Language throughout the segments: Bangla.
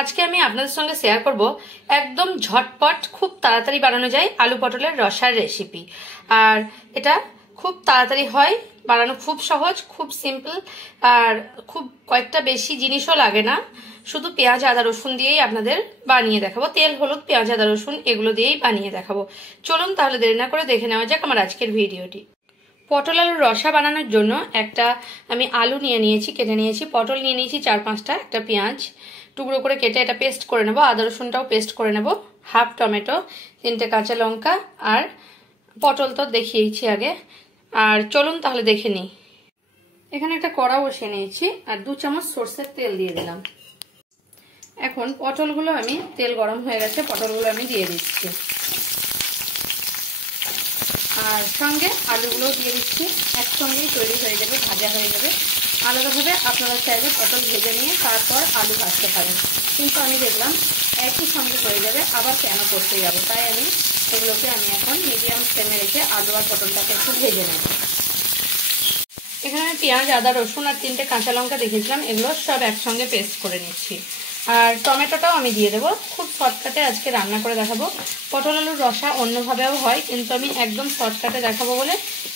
আজকে আমি আপনাদের সঙ্গে শেয়ার করব একদম ঝটপট খুব তাড়াতাড়ি বানানো যায় আলু পটলের রসার রেসিপি। আর এটা খুব তাড়াতাড়ি হয়, বানানো খুব সহজ, খুব সিম্পল, আর খুব কয়েকটা বেশি জিনিসও লাগে না। শুধু পেঁয়াজ আদা রসুন দিয়েই আপনাদের বানিয়ে দেখাবো, তেল হলুদ পেঁয়াজ আদা রসুন এগুলো দিয়েই বানিয়ে দেখাবো। চলুন তাহলে দেরি না করে দেখে নেওয়া যাক আমার আজকের ভিডিওটি। পটল আলুর রসা বানানোর জন্য একটা আমি আলু নিয়ে নিয়েছি, কেটে নিয়েছি, পটল নিয়ে নিয়েছি 4-5টা, একটা পেঁয়াজ টুকরো করে কেটে এটা পেস্ট করে নেব, আদা রসুনটাও পেস্ট করে নেব, হাফ টমেটো, 3টে কাঁচা লঙ্কা, আর পটল তো দেখিয়েছি আগে। আর চলুন তাহলে দেখে নিই। এখানে একটা কড়া বসিয়ে নিয়েছি আর 2 চামচ সরষের তেল দিয়ে দিলাম। এখন পটলগুলো আমি, তেল গরম হয়ে গেছে, পটলগুলো আমি দিয়ে দিচ্ছি আর সঙ্গে আলুগুলোও দিয়ে দিচ্ছি। একসঙ্গেই তৈরি হয়ে যাবে, ভাজা হয়ে যাবে। আলাদাভাবে আপনারা চাইলে পটল ভেজে নিয়ে তারপর আলু ভাজতে পারেন, কিন্তু আমি দেখলাম একই সঙ্গে হয়ে যাবে, আবার কেন করতে যাবো, তাই এগুলোকে আমি এখন মিডিয়াম ফ্লেমে রেখে আলু আর পটলটাকে একটু ভেজে নেব। এখানে আমি পেঁয়াজ আদা রসুন আর 3টে কাঁচা লঙ্কা দেখেছিলাম, এগুলো সব একসঙ্গে পেস্ট করে নিচ্ছি। আর টমেটোটাও আমি দিয়ে দেবো। খুব শর্টকাটে আজকে রান্না করে দেখাবো। পটল আলুর রসা অন্যভাবেও হয়, কিন্তু আমি একদম শর্টকাটে দেখাবো বলে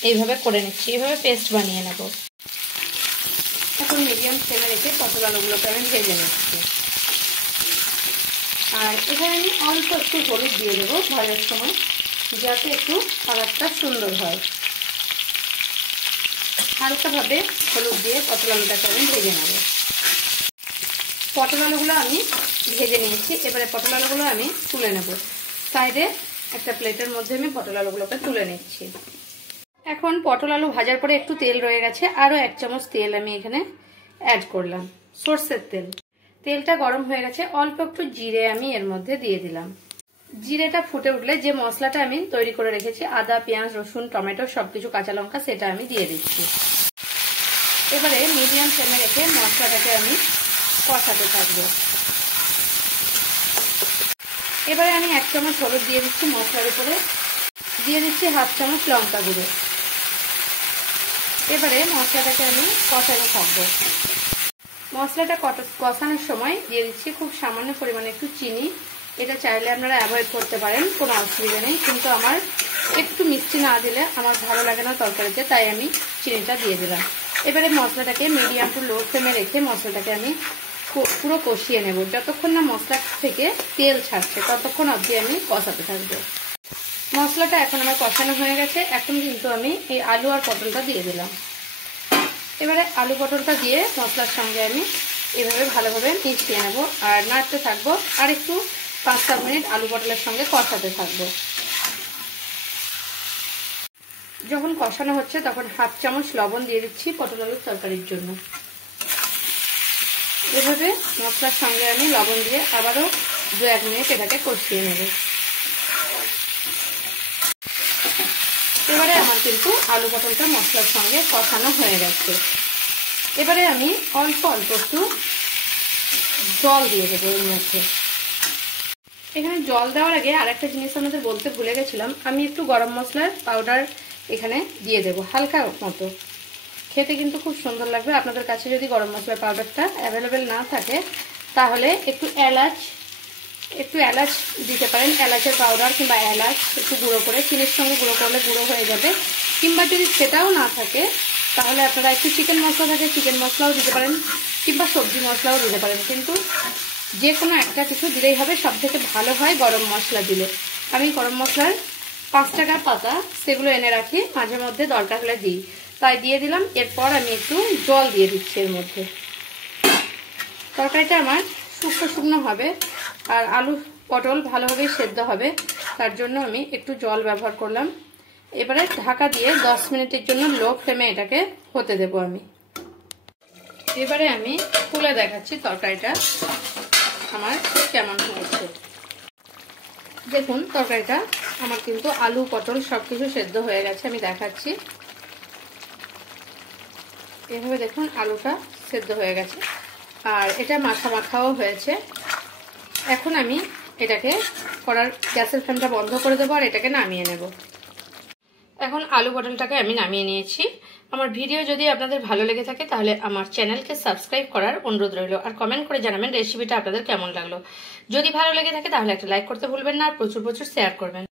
এইভাবে করে নিচ্ছি, এইভাবে পেস্ট বানিয়ে নেব। এখন মিডিয়াম ফ্লেমে রেখে পটল আলুগুলোকে আমি ভেজে নিচ্ছি। আর এখানে আমি অল্প একটু হলুদ দিয়ে দেবো ভাজার সময়, যাতে একটু কালারটা সুন্দর হয়। হালকাভাবে হলুদ দিয়ে পটল আলুটাকে আমি ভেজে নেব। পটল আলুগুলো আমি ভেজে নিয়েছি, এবারে পটল আলুগুলো আমি তুলে নেব। সাইডে একটা প্লেটের মধ্যে আমি পটল আলুগুলোকে তুলে নিচ্ছি। এখন পটল আলু ভাজার পরে একটু তেল রয়ে গেছে, আরও 1 চামচ তেল আমি এখানে অ্যাড করলাম, সরষের তেল। তেলটা গরম হয়ে গেছে, অল্প একটু জিরে আমি এর মধ্যে দিয়ে দিলাম। জিরেটা ফুটে উঠলে যে মশলাটা আমি তৈরি করে রেখেছি, আদা পেঁয়াজ রসুন টমেটো সবকিছু কাঁচা লঙ্কা, সেটা আমি দিয়ে দিচ্ছি। এবারে মিডিয়াম ফ্লেমে রেখে মশলাটাকে আমি কষাতে থাকবো। এবারে আমি 1 চামচ হলুদ দিয়ে দিচ্ছি মশলার উপরে, দিয়ে দিচ্ছি হাফ চামচ লঙ্কা গুঁড়ো। এবারে মশলাটাকে আমি কষাতে থাকবো। মশলাটা কষানোর সময় দিয়ে দিচ্ছি খুব সামান্য পরিমাণে একটু চিনি। এটা চাইলে আপনারা অ্যাভয়েড করতে পারেন, কোনো অসুবিধা নেই, কিন্তু আমার একটু মিষ্টি না দিলে আমার ভালো লাগে না তরকারিতে, তাই আমি চিনিটা দিয়ে দিলাম। এবারে মশলাটাকে মিডিয়াম টু লো ফ্লেমে রেখে মশলাটাকে আমি পুরো কষিয়ে নেব। যতক্ষণ না মশলা থেকে তেল ছাড়ছে ততক্ষণ অবধি আমি কষাতে থাকবো। মশলাটা এখন আমার কষানো হয়ে গেছে, এখন কিন্তু আমি এই আলু আর পটলটা দিয়ে দিলাম। এবারে আলু পটলটা দিয়ে মশলার সঙ্গে আমি এভাবে ভালোভাবে মিশিয়ে নেব আর নাড়তে থাকবো। আর একটু 5-7 মিনিট আলু পটলের সঙ্গে কষাতে থাকবো। যখন কষানো হচ্ছে তখন হাফ চামচ লবণ দিয়ে দিচ্ছি পটল আলুর তরকারির জন্য। এভাবে মশলার সঙ্গে আমি লবণ দিয়ে আবারও 2-1 মিনিট এটাকে কষিয়ে নেব। এবারে আমার কিন্তু আলু পটলটা মশলার সঙ্গে কষানো হয়ে গেছে। এবারে আমি অল্প অল্প একটু জল দিয়ে দেবো এর মধ্যে। এখানে জল দেওয়ার আগে আরেকটা জিনিস আমাদের বলতে ভুলে গেছিলাম, আমি একটু গরম মশলার পাউডার এখানে দিয়ে দেবো হালকা মতো। খেতে কিন্তু খুব সুন্দর লাগবে। আপনাদের কাছে যদি গরম মশলার পাউডারটা অ্যাভেলেবেল না থাকে তাহলে একটু এলাচ দিতে পারেন, এলাচের পাউডার কিংবা এলাচ একটু গুঁড়ো করে চিনির সঙ্গে গুঁড়ো করলে গুঁড়ো হয়ে যাবে। কিংবা যদি সেটাও না থাকে তাহলে আপনারা একটু চিকেন মশলা থাকে চিকেন মশলাও দিতে পারেন, কিংবা সবজি মশলাও দিতে পারেন, কিন্তু যে কোনো একটা কিছু দিলেই হবে। সব থেকে ভালো হয় গরম মশলা দিলে। আমি গরম মশলার 5 টাকার পাতা সেগুলো এনে রাখি, মাঝে মধ্যে দরকার হলে দিই, তাই দিয়ে দিলাম। এরপর আমি একটু জল দিয়ে দিচ্ছি এর মধ্যে। তরকারিটা আমার শুকনো শুকনো হবে আর আলু পটল ভালোভাবে সেদ্ধ হবে, তার জন্য আমি একটু জল ব্যবহার করলাম। এবারে ঢাকা দিয়ে 10 মিনিটের জন্য লো ফ্লেমে এটাকে হতে দেব আমি। এবারে আমি খুলে দেখাচ্ছি তরকারিটা আমার কেমন হয়েছে। দেখুন তরকারিটা আমার কিন্তু আলু পটল সবকিছু সেদ্ধ হয়ে গেছে, আমি দেখাচ্ছি। এভাবে দেখুন আলুটা সেদ্ধ হয়ে গেছে আর এটা মাখা মাখাও হয়েছে। এখন আমি এটাকে গ্যাসের ফ্লেমটা বন্ধ করে দেবো আর এটাকে নামিয়ে নেব। এখন আলু পটলটাকে আমি নামিয়ে নিয়েছি আমার ভিডিও যদি আপনাদের ভালো লেগে থাকে তাহলে আমার চ্যানেলকে সাবস্ক্রাইব করার অনুরোধ রইল, আর কমেন্ট করে জানাবেন রেসিপিটা আপনাদের কেমন লাগলো। যদি ভালো লেগে থাকে তাহলে একটা লাইক করতে ভুলবেন না, আর প্রচুর প্রচুর শেয়ার করবেন।